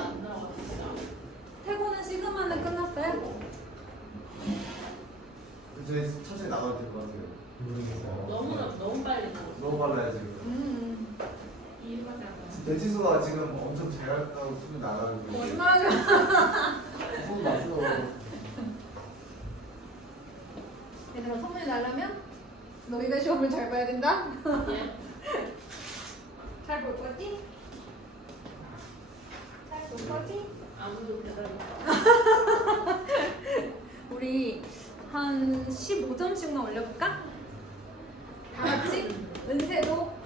안 나와 진짜. 태고는 시그마는 끝났어요? 저희 천천히 나가도 될 것 같아요. 너무 빨리 나와. 너무 빨라요 지금. 이해밖에 안 나. 배치수가 지금 엄청 잘 가고 수능 나가고 있는데 거짓말하지 마. 손 났어. 얘들아 소문이 나려면 너희가 시험을 잘 봐야 된다. 예. 잘 볼 거지? 잘 볼 거지? 아무도 기다려. 우리 한 15점씩만 올려볼까? 다 같이? 은세도?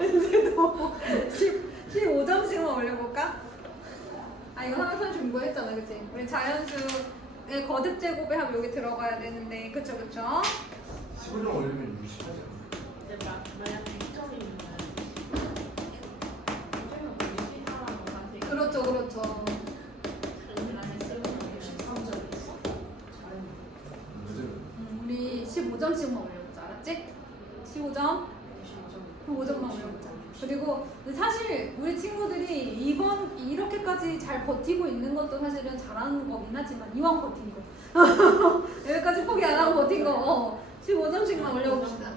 은세도 15점씩만 올려볼까? 아 이거 항상 준비했잖아 그치? 우리 자연수의 거듭 제곱의 합 여기 들어가야 되는데 그쵸 그쵸? 15점 올리면 60 하지 않나? 근데 만약 100점이면 100점이면 거의 시사라는 거 같아. 그렇죠 그렇죠. 우리 15점씩만 올려보자 알았지? 15점? 5점만 올려보자. 그리고 사실 우리 친구들이 이번 이렇게까지 잘 버티고 있는 것도 사실은 잘하는 거긴 하지만 이왕 버틴 거 여기까지 포기 안 하고 버틴 거 15점씩만 올려봅시다.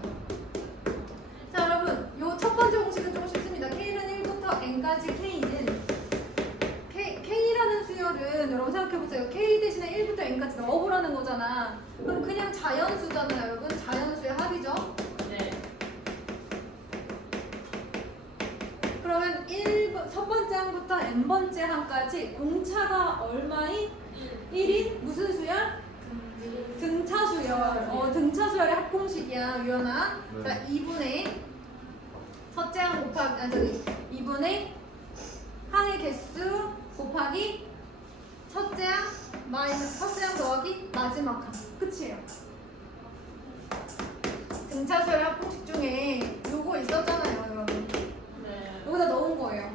자 여러분 요 첫 번째 공식은 좀 쉽습니다. K는 1부터 N까지 K라는 수열은 여러분 생각해보세요. K 대신에 1부터 N까지 넣어보라는 거잖아. 그럼 그냥 자연수잖아요 여러분. 자연수의 합이죠. 네. 그러면 첫 번째 항부터 n번째 항까지 공차가 얼마인? 1인 무슨 수열? 등차 수열. 등차 수열의 합공식이야 유연아. 네. 자 2분의 첫째 항 곱하기 2분의 항의 개수 곱하기 첫째 항 마이너스 첫째 항 더하기 마지막 항. 끝이에요. 등차 수열의 합공식 중에 요거 있었잖아요 여러분. 네. 여기다 넣은 거예요.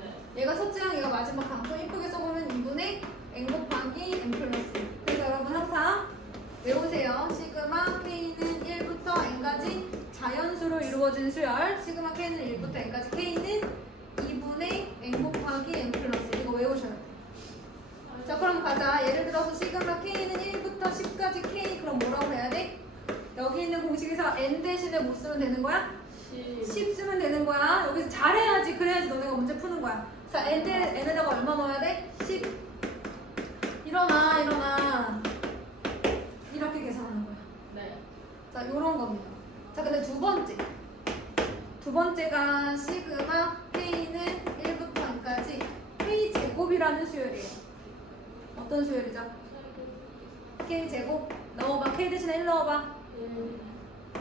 네. 얘가 첫째 항, 얘가 마지막 항. 좀 이쁘게 써보면 2분의 n 곱하기 n 플러스. 그래서 여러분 항상 외우세요. 시그마 k는 1부터 n까지 자연수로 이루어진 수열. 시그마 k는 1부터 n까지 k는 2분의 n 곱하기 n 플러스. 이거 외우셔야 돼요. 자 그럼 가자. 예를 들어서 시그마 k는 1부터 10까지 k. 그럼 뭐라고 해야 돼? 여기 있는 공식에서 n 대신에 뭐 쓰면 되는 거야? 10 쓰면 되는 거야. 여기서 잘해야지. 그래야지 너네가 문제 푸는 거야. 자, n에다가 얼마 넣어야 돼? 10. 일어나. 이렇게 계산하는 거야. 네. 자, 요런 겁니다. 자, 근데 두 번째가 시그마 k는 1부터 n까지 k 제곱이라는 수열이에요. 어떤 수열이죠? k 제곱 넣어봐. k 대신에 1 넣어봐.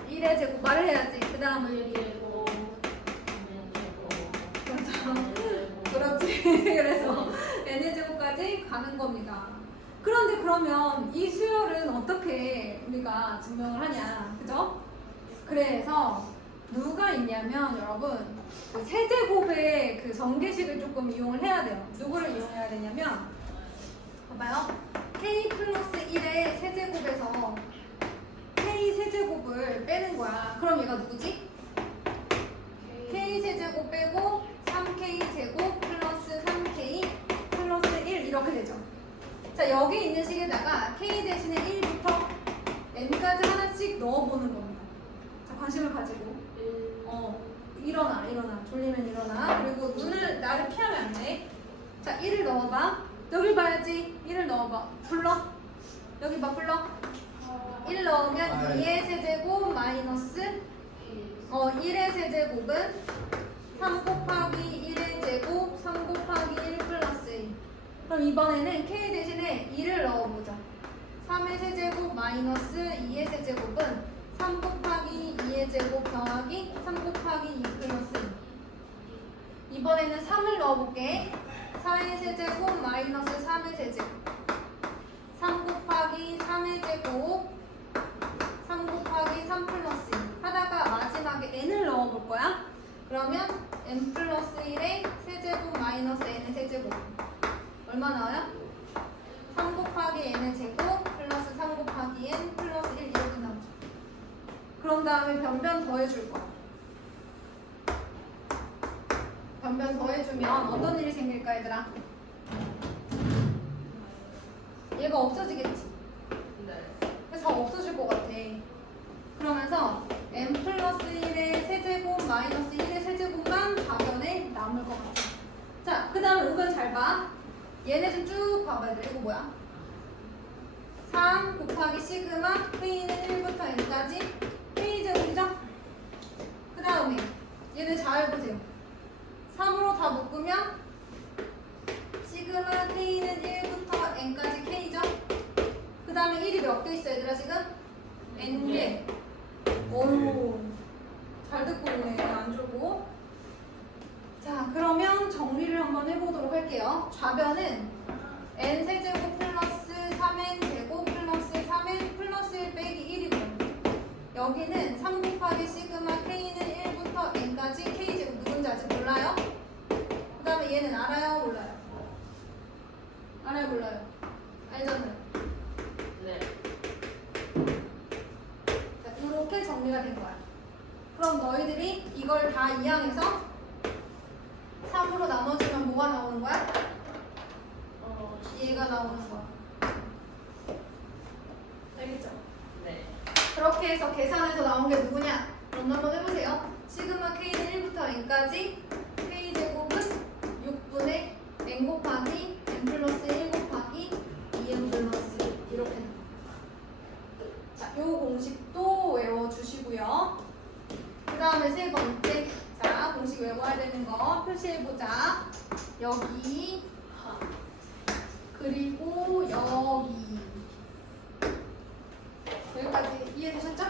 1의 제곱 말을 해야지. 그 다음은 그렇지. 그래서 n의 제곱까지 가는 겁니다. 그런데 그러면 이 수열은 어떻게 우리가 증명을 하냐, 그죠? 그래서 누가 있냐면 여러분 그 세제곱의 그 전개식을 조금 이용을 해야 돼요. 누구를 이용해야 되냐면 봐봐요. k 플러스 1의 세제곱에서 k 세제곱을 빼는 거야. 그럼 얘가 누구지? k 세제곱 빼고 3k 제곱 플러스 3k 플러스 1 이렇게 되죠. 자 여기 있는 식에다가 k 대신에 1부터 n까지 하나씩 넣어보는 겁니다. 자 관심을 가지고 일어나 졸리면 일어나. 그리고 눈을 나를 피하면 안 돼. 자 1을 넣어봐. 여기 봐야지. 1을 넣어봐. 불러. 여기 봐 불러. 1 넣으면 2의 세제곱 마이너스 1의 세제곱은 3 곱하기 1의 제곱 3 곱하기 1 플러스 1. 그럼 이번에는 k 대신에 2를 넣어보자. 3의 세제곱 마이너스 2의 세제곱은 3 곱하기 2의 제곱 더하기 3 곱하기 2 플러스 2. 이번에는 3을 넣어볼게. 4의 세제곱 마이너스 3의 세제곱 3 곱하기 3의 제곱 3 곱하기 3 플러스 2 하다가 마지막에 n을 넣어볼 거야. 그러면 n 플러스 1의 세제곱 마이너스 n의 세제곱 얼마 나와요? 3 곱하기 n의 제곱 플러스 3 곱하기 n 플러스 1 이렇게 나오죠. 그런 다음에 변변 더해줄 거야. 변변 이걸 더해주면 어떤 일이 생길까 얘들아? 얘가 없어지겠지. 네. 그래서 없어질 것 같아. 그러면서 n 플러스 1의 세제곱 마이너스 1의 세제곱만 좌변에 남을 것 같아. 자, 그 다음에 이건 잘 봐. 얘네 좀 쭉 봐봐야 돼. 이거 뭐야? 3 곱하기 시그마 K는 1부터 n까지 K제곱이죠? 그 다음에 얘네 잘 보세요. 3으로 다 묶으면 시그마 K는 1부터 n까지 K죠? 그 다음에 1이 몇 개 있어 얘들아 지금? n개. 오, 잘 듣고 있네. 안 주고. 자, 그러면 정리를 한번 해보도록 할게요. 좌변은 n 세제곱 플러스 3n 제곱 플러스 3n 플러스 1 빼기 1이고, 여기는 3 곱하기 시그마 k는 1부터 n까지 k제곱 누군지 아직 몰라요? 그 다음에 얘는 알아요? 몰라요? 알아요? 몰라요? 알잖아요. 네. 자, 이렇게 정리가 된 거야. 그럼 너희들이 이걸 다 이항해서 3으로 나눠주면 뭐가 나오는 거야? 얘가 나오는 거야. 알겠죠? 네. 그렇게 해서 계산해서 나온 게 누구냐? 그럼 한번 해보세요. 시그마 k는 1부터 n까지 k제곱은 6분의 n 곱하기 n 플러스 1 곱하기 2n 플러스 1 이렇게 나와요. 자, 요 공식도 외워주시고요. 그 다음에 세 번째, 자, 공식 외워야 되는 거 표시해보자. 여기, 그리고 여기. 여기까지 이해되셨죠?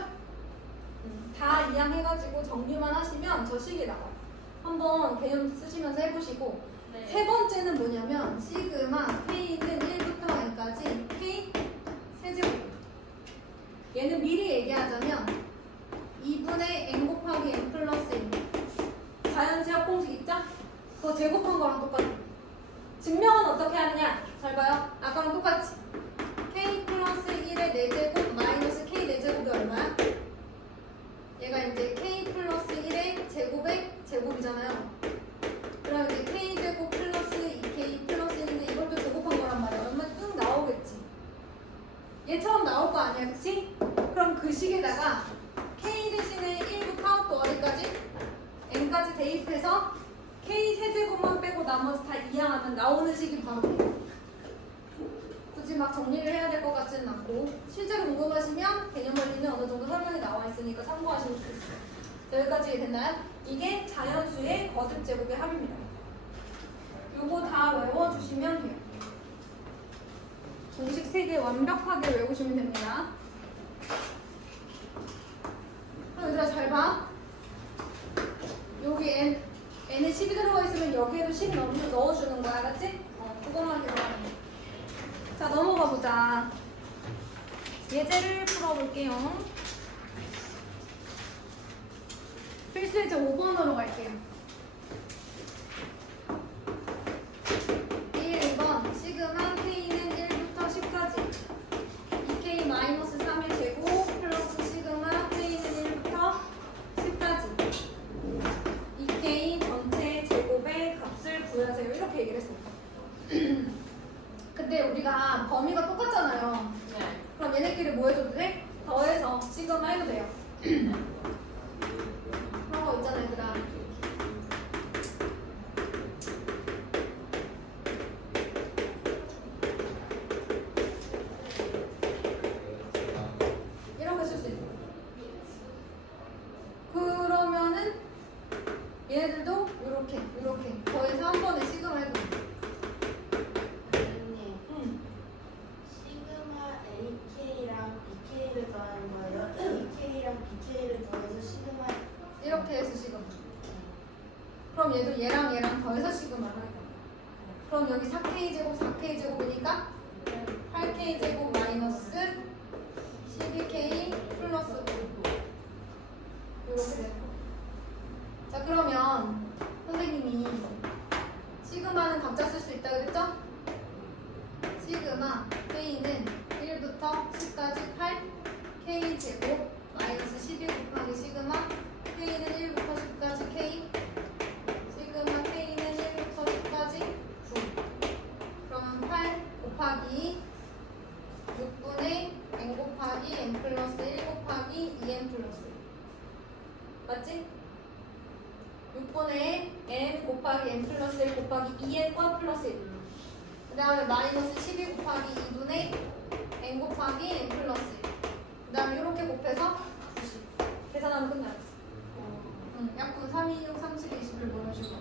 다 이항해가지고 정리만 하시면 저 식이 나와요. 한번 개념 쓰시면서 해보시고. 네. 세 번째는 뭐냐면 시그마 k는 1부터 n까지 k 세제곱. 얘는 미리 얘기하자면 2분의 n 곱하기 n 플러스 1 자연수학 공식 있죠? 그거 제곱한 거랑 똑같아. 증명은 어떻게 하느냐? 잘 봐요. 아까랑 똑같이 k 플러스 1의 4제곱 마이너스 k 4제곱이 얼마야? 얘가 이제 k 플러스 1의 제곱의 제곱이잖아요. 그럼 이제 k제곱 플러스 2k 플러스 1인데 이것도 제곱한 거란 말이야. 얼마 쭉 나오겠지. 얘처럼 나올 거 아니야, 그치? 그럼 그 식에다가 k 대신에 1부터 또 어디까지? n까지 대입해서 k 세제곱만 빼고 나머지 다 이항하면 나오는 식이 바로 돼요. 굳이 막 정리를 해야 될 것 같지는 않고, 실제로 궁금하시면 개념 원리는 어느 정도 설명이 나와 있으니까 참고하시면 좋겠어요. 자, 여기까지 됐나요? 이게 자연수의 거듭 제곱의 합입니다. 요거 다 외워주시면 돼요. 공식 3개 완벽하게 외우시면 됩니다. 그럼 얘들아 잘 봐. 여기 n에 10이 들어가 있으면 여기에도 10 넣어주는 거야, 알았지? 그것만 기억하면 돼. 자, 넘어가 보자. 예제를 풀어볼게요. 필수 예제 5번으로 갈게요. 1번 시그마 k는 1부터 10까지 2k 마이너스 3의 제곱 플러스 시그마 k는 1부터 10까지 2k 전체 제곱의 값을 구하세요. 이렇게 얘기를 했어요. 근데 우리가 범위가 똑같잖아요. 네. 그럼 얘네끼리 뭐 해줘도 돼? 더해서 시그마 해도 돼요. 그런 거 있잖아요, 얘들아. 이렇게 쓸 수 있고. 그러면은 얘네들도 이렇게 더해서 한 번에 시그마 해도 돼. 선생님, 응. 시그마 AK랑 BK를 더하는 거예요? AK랑 BK를 더해서 시그마 이렇게 해서 시그마. 그럼 얘도 얘랑 더해서 시그마를 할 거야. 그럼 여기 4K제곱 4K제곱이니까 8K제곱 마이너스 12K 플러스 5 이렇게 되는 거야. 자, 그러면 선생님이 시그마는 각자 쓸 수 있다 그랬죠? 시그마 K는 1부터 10까지 8 K제곱 마이너스 12 곱하기 시그마 K는 1부터 10까지 K 시그마 K는 곱하기 6분의 n 곱하기 n 플러스 1 곱하기 2n 플러스 1. 맞지? 6분의 n 곱하기 n 플러스 1 곱하기 2n과 플러스 1. 그 다음에 마이너스 12 곱하기 2분의 n 곱하기 n 플러스 1. 그 다음에 이렇게 곱해서 90. 계산하면 끝나요. 약분 3, 2, 6, 3, 7, 21 뭐 이런 식으로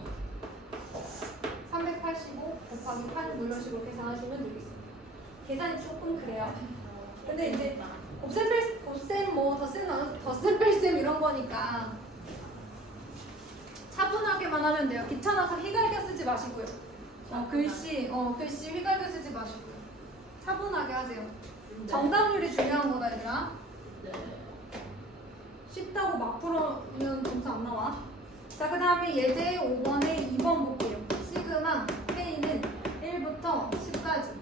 385 곱하기 8 뭐 이런 식으로 계산하시면 되겠습니다. 계산이 조금 그래요. 근데 이제 곱셈 뭐 덧셈 뺄셈 이런 거니까 차분하게만 하면 돼요. 귀찮아서 휘갈겨 쓰지 마시고요. 글씨 휘갈겨 쓰지 마시고요. 차분하게 하세요. 정답률이 중요한 거다 얘들아. 네. 쉽다고 막 풀으면 점수 안 나와. 자, 그 다음에 예제 5번에 2번 볼게요. 시그마 K는 1부터 10까지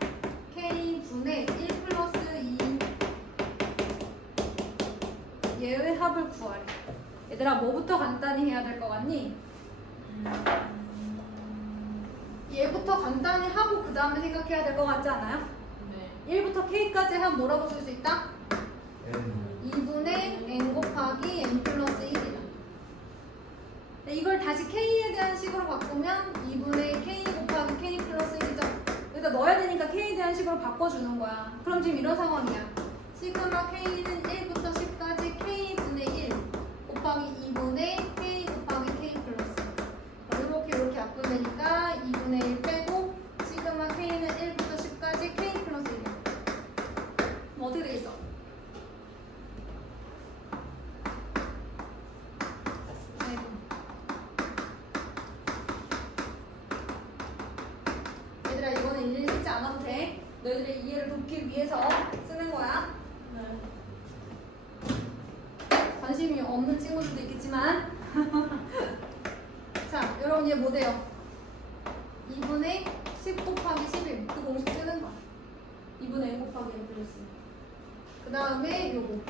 K분의 1 플러스 2 얘의 합을 구하래. 얘들아 뭐부터 간단히 해야 될 것 같니? 얘부터 간단히 하고 그 다음에 생각해야 될 것 같지 않아요? 네. 1부터 K까지 합 뭐라고 쓸 수 있다? N 2분의 n 곱하기 n 플러스 1이다. 이걸 다시 k에 대한 식으로 바꾸면 2분의 k 곱하기 k 플러스 1이죠. 여기다 넣어야 되니까 k에 대한 식으로 바꿔주는 거야. 그럼 지금 이런 상황이야. 시그마 k는 1부터 10까지 k분의 1 곱하기 2분의 k 곱하기 k 플러스 1. 이렇게 바꾸니까 2분의 1 빼고 시그마 k는 1부터 10까지 k 플러스 1이야. 그럼 어떻게 되겠어? 얘들아 이거는 일일이 쓰지 않아도 돼. 너희들의 이해를 돕기 위해서 쓰는 거야. 관심이 없는 친구들도 있겠지만 자 여러분 얘 뭐 돼요? 2분의 10 곱하기 11 그 공식 쓰는 거야. 2분의 n 곱하기 n 플러스 그 다음에 요거